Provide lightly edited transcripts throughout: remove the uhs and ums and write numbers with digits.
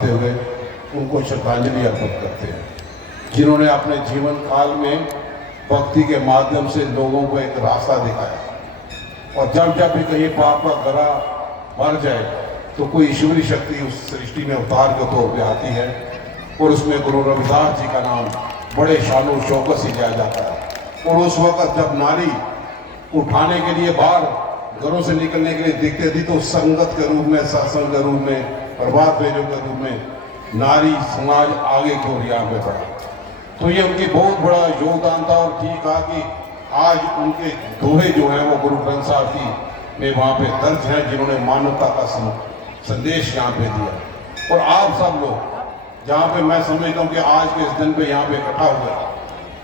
हुए उनको श्रद्धांजलि अर्पित करते हैं, जिन्होंने अपने जीवन काल में भक्ति के माध्यम से लोगों को एक रास्ता दिखाया। और जब जब भी कहीं पाप का गरा भर जाए तो कोई ईश्वरी शक्ति उस सृष्टि में अवतार के तौर पे आती है और उसमें गुरु रविदास जी का नाम बड़े शानो शौकत से लिया जाता है। और उस वक्त जब नारी उठाने के लिए बाहर घरों से निकलने के लिए दिखते थी तो संगत के रूप में, सत्संग के रूप में, प्रभात फेरियों के रूप में नारी समाज आगे की ओर यहाँ पे बढ़ा। तो ये उनकी बहुत बड़ा योगदान था। और ठीक कहा कि आज उनके दोहे जो हैं वो गुरु ग्रंथ साहब की में वहाँ पे दर्ज हैं, जिन्होंने मानवता का संदेश यहाँ पे दिया। और आप सब लोग जहाँ पे मैं समझता हूँ कि आज के इस दिन पे यहाँ पे इकट्ठा हुआ,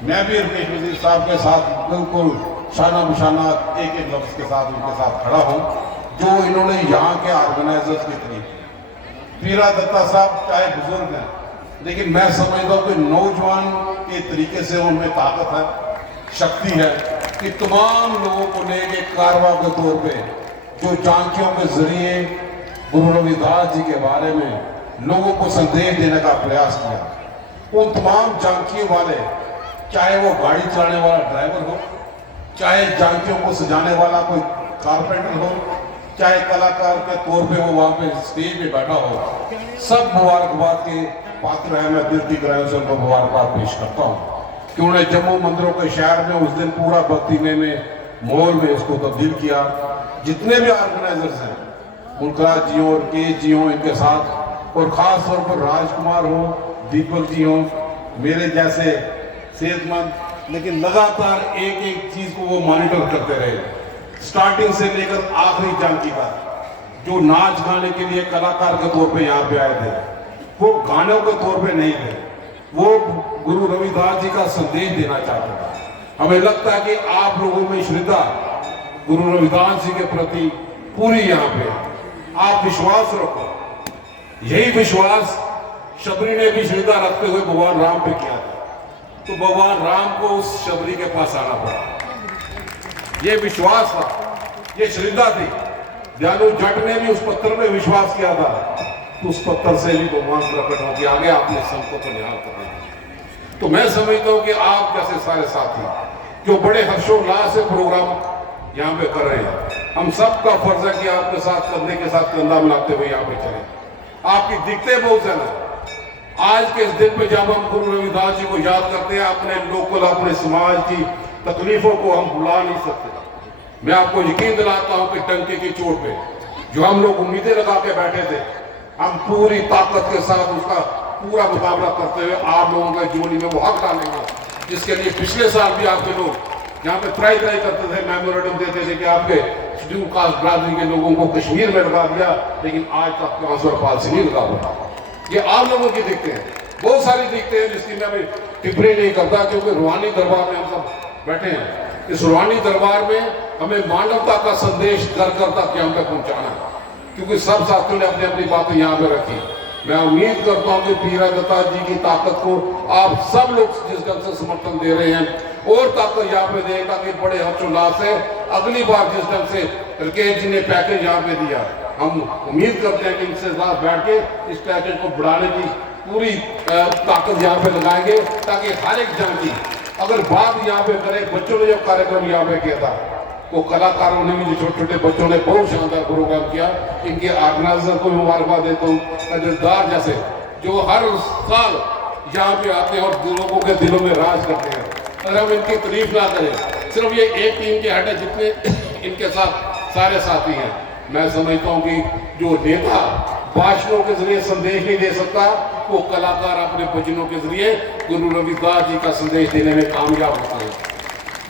मैं भी रमेश वजीर साहब के साथ बिल्कुल शाना बिशाना एक एक लफ्ज़ के साथ उनके साथ खड़ा हूँ, जो इन्होंने यहाँ के ऑर्गेनाइजर्स की तरीके पीरा दत्ता साहब चाहे बुजुर्ग हैं, लेकिन मैं समझता हूँ कि नौजवान के तरीके से उनमें ताकत है, शक्ति है कि तमाम लोगों को लेके कारवा के तौर पे जो झांकियों के जरिए गुरु रविदास जी के बारे में लोगों को संदेश देने का प्रयास किया। उन तमाम झांकियों वाले, चाहे वो गाड़ी चलाने वाला ड्राइवर हो, चाहे झांकियों को सजाने वाला कोई कारपेंटर हो, चाहे कलाकार के तौर पे वो वहाँ पे स्टेज पे बैठा हो, सब मुबारकबाद के पात्र हैं। मैं दिल की गहराइयों से उनको मुबारकबाद पेश करता हूँ कि उन्होंने जम्मू मंदिरों के शहर में उस दिन पूरा भक्तिमय में माहौल में इसको तब्दील किया। जितने भी ऑर्गेनाइजर्स हैं, मुल्कराज जी और के जी हों इनके साथ, और ख़ास तौर पर राजकुमार हो, दीपक जी हों, मेरे जैसे सेहतमंद लेकिन लगातार एक एक चीज़ को वो मॉनिटर करते रहे, स्टार्टिंग से लेकर आखिरी झांकी का। जो नाच गाने के लिए कलाकार के तौर पे यहाँ पे आए थे, वो गानों के तौर पे नहीं थे, वो गुरु रविदास जी का संदेश देना चाहते थे। हमें लगता है कि आप लोगों में श्रद्धा गुरु रविदास जी के प्रति पूरी यहाँ पे, आप विश्वास रखो। यही विश्वास शबरी ने भी श्रद्धा रखते हुए भगवान राम पे किया था, तो भगवान राम को उस शबरी के पास आना पड़ा। ये विश्वास था, ये श्रद्धा थी। दयालु जट ने भी उस पत्थर में विश्वास किया था, तो उस पत्थर से भी भगवान प्रकट हो के आगे आपने संतों को निहाल कर दिया। तो मैं समझता हूँ कि आप जैसे सारे साथी जो बड़े हर्षोल्लास से प्रोग्राम यहाँ पे कर रहे हैं, हम सबका फर्ज है कि आपके साथ कंधे के साथ कंधा मिलाते हुए यहाँ पे चले। आपकी दिक्कतें बहुत है ना, आज के इस दिन पे जब हम गुरु रविदास जी को याद करते हैं, अपने लोकल, अपने समाज की तकलीफों को हम भुला नहीं सकते। मैं आपको यकीन दिलाता हूं कि टंके की चोट पे जो हम लोग उम्मीदें लगा के बैठे थे, हम पूरी ताकत के साथ उसका पूरा मुकाबला करते हुए आप लोगों का जोड़ी में वो हक डालेंगे, जिसके लिए पिछले साल भी आपके लोग यहाँ पे ट्राई करते थे, मेमोरेंडम देते थे कि आपके शेड्यूल कास्ट बिरादरी के लोगों को कश्मीर में लगा दिया, लेकिन आज तक ट्रांसफर पाल से नहीं लगा हुआ। ये आप लोगों की दिक्कतें हैं, बहुत सारी दिक्कतें हैं जिसकी मैं टिप्पणी नहीं करता, क्योंकि रूहानी दरबार में हम सब बैठे हैं। इस रूहानी दरबार में हमें मानवता का संदेश घर घर तक यहाँ पे पहुँचाना है, क्योंकि सब साथियों ने अपनी अपनी बातें यहाँ पे रखी। मैं उम्मीद करता हूँ कि पीरा दत्ता जी की ताकत को आप सब लोग जिस ढंग से समर्थन दे रहे हैं और ताकत यहाँ पे दें, ताकि बड़े हर्षोल्लास से अगली बार जिस ढंग से रकेश जी ने पैकेज यहाँ पे दिया, हम उम्मीद करते हैं कि इनसे साथ बैठ के इस पैकेज को बढ़ाने की पूरी ताकत यहाँ पे लगाएंगे, ताकि हर एक जन की अगर बात यहाँ पे करें। बच्चों ने जो कार्यक्रम यहाँ पे किया था, वो कलाकारों ने भी, जो छोटे छोटे बच्चों ने बहुत शानदार प्रोग्राम किया, इनके ऑर्गेनाइजर को मुबारकबाद देता हूँ। अजरदार जैसे जो हर साल यहाँ पे आते हैं और लोगों के दिलों में राज करते हैं, अगर हम इनकी तारीफ ना करें, सिर्फ ये एक टीम के हेड है जितने इनके साथ सारे साथी हैं, मैं समझता हूँ कि जो नेता भाषणों के जरिए संदेश नहीं दे सकता, वो कलाकार अपने भजनों के जरिए गुरु रविदास जी का संदेश देने में कामयाब होता है।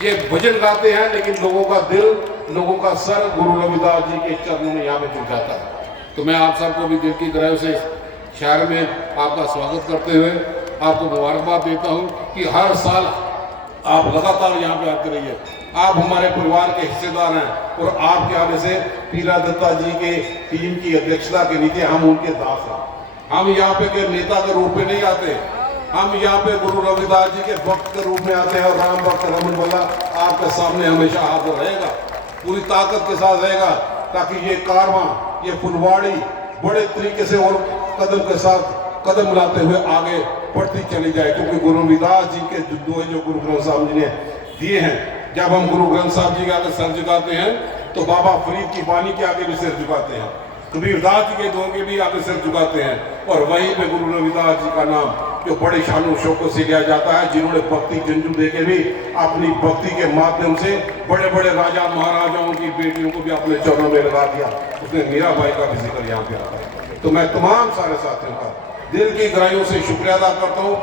ये भजन गाते हैं, लेकिन लोगों का दिल, लोगों का सर गुरु रविदास जी के चरणों में यहाँ पे जुट जाता है। तो मैं आप सबको भी दिल की गहराइयों से शहर में आपका स्वागत करते हुए आपको मुबारकबाद देता हूँ कि हर साल आप लगातार यहाँ पे आते रहिए। आप हमारे परिवार के हिस्सेदार हैं, और आपके आने से पीरा दत्ता जी के टीम की अध्यक्षता के नीचे हम उनके दास हैं। हम यहाँ पे के नेता के रूप में नहीं आते, हम यहाँ पे गुरु रविदास जी के भक्त के रूप में आते हैं। और राम भक्त रमन वाला आपके सामने हमेशा हाजिर रहेगा, पूरी ताकत के साथ रहेगा, ताकि ये कारवां, ये फुलवाड़ी बड़े तरीके से और कदम के साथ कदम मिलाते हुए आगे बढ़ती चली जाए, क्योंकि गुरु रविदास जी के दोहे जो गुरु ग्रंथ साहब जी ने दिए हैं, जब हम गुरु ग्रंथ साहब जी के आगे सर झुकाते हैं तो बाबा फरीद की वाणी के आगे भी सिर झुकाते हैं, कबीरदास जी के दोहे के भी आगे सिर झुकाते हैं, और वहीं पे गुरु रविदास जी का नाम जो बड़े शानो शौकों से लिया जाता है, जिन्होंने भक्ति जंजू देके भी अपनी भक्ति के माध्यम से बड़े बड़े राजा महाराजाओं की बेटियों को भी अपने चरणों में लगा दिया। उसने मीराबाई का भी जिक्र यहाँ पे आता है। तो मैं तमाम सारे साथियों का दिल की गहराइयों से शुक्रिया अदा करता हूँ।